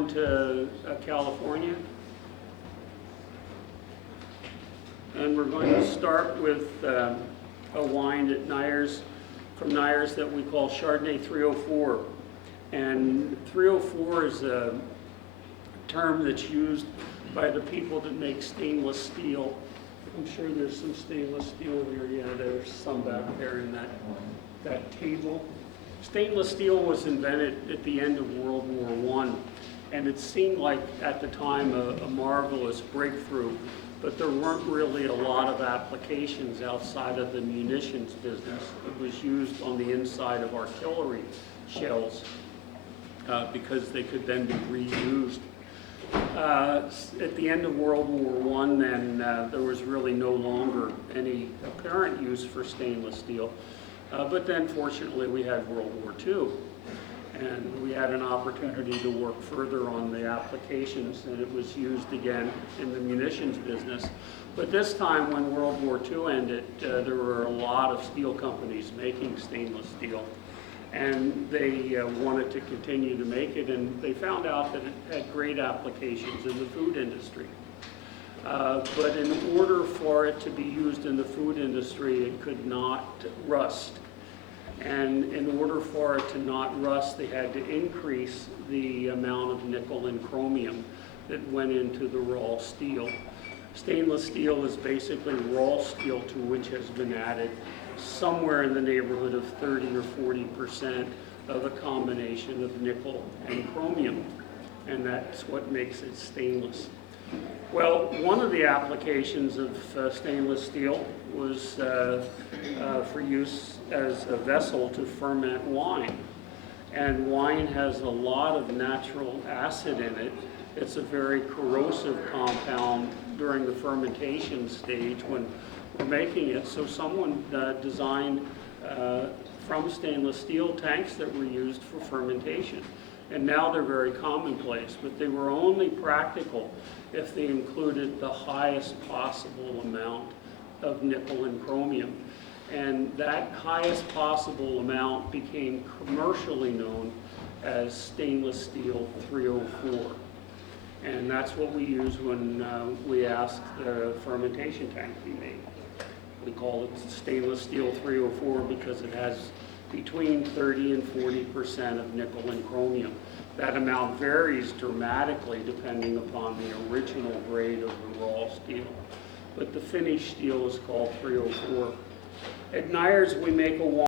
on to California. And we're going to start with a wine at Neyers, from Neyers, that we call Chardonnay 304. And 304 is a term that's used by the people that make stainless steel. I'm sure there's some stainless steel here. Yeah, there's some back there in that table. Stainless steel was invented at the end of World War I, and it seemed like at the time a marvelous breakthrough, but there weren't really a lot of applications outside of the munitions business. It was used on the inside of artillery shells because they could then be reused. At the end of World War I, then there was really no longer any apparent use for stainless steel. But then fortunately we had World War II, and we had an opportunity to work further on the applications, and it was used again in the munitions business. But this time when World War II ended, there were a lot of steel companies making stainless steel, and they wanted to continue to make it, and they found out that it had great applications in the food industry. But in order for it to be used in the food industry, it could not rust. And in order for it to not rust, they had to increase the amount of nickel and chromium that went into the raw steel. Stainless steel is basically raw steel to which has been added somewhere in the neighborhood of 30 or 40% of a combination of nickel and chromium. And that's what makes it stainless. Well, one of the applications of stainless steel was for use as a vessel to ferment wine. And wine has a lot of natural acid in it. It's a very corrosive compound during the fermentation stage when we're making it. So someone designed from stainless steel tanks that were used for fermentation. And now they're very commonplace, but they were only practical if they included the highest possible amount of nickel and chromium. And that highest possible amount became commercially known as stainless steel 304. And that's what we use when we ask the fermentation tank be made. We call it stainless steel 304 because it has between 30 and 40% of nickel and chromium. That amount varies dramatically depending upon the original grade of the raw steel. But the finished steel is called 304. At Neyers, we make a wine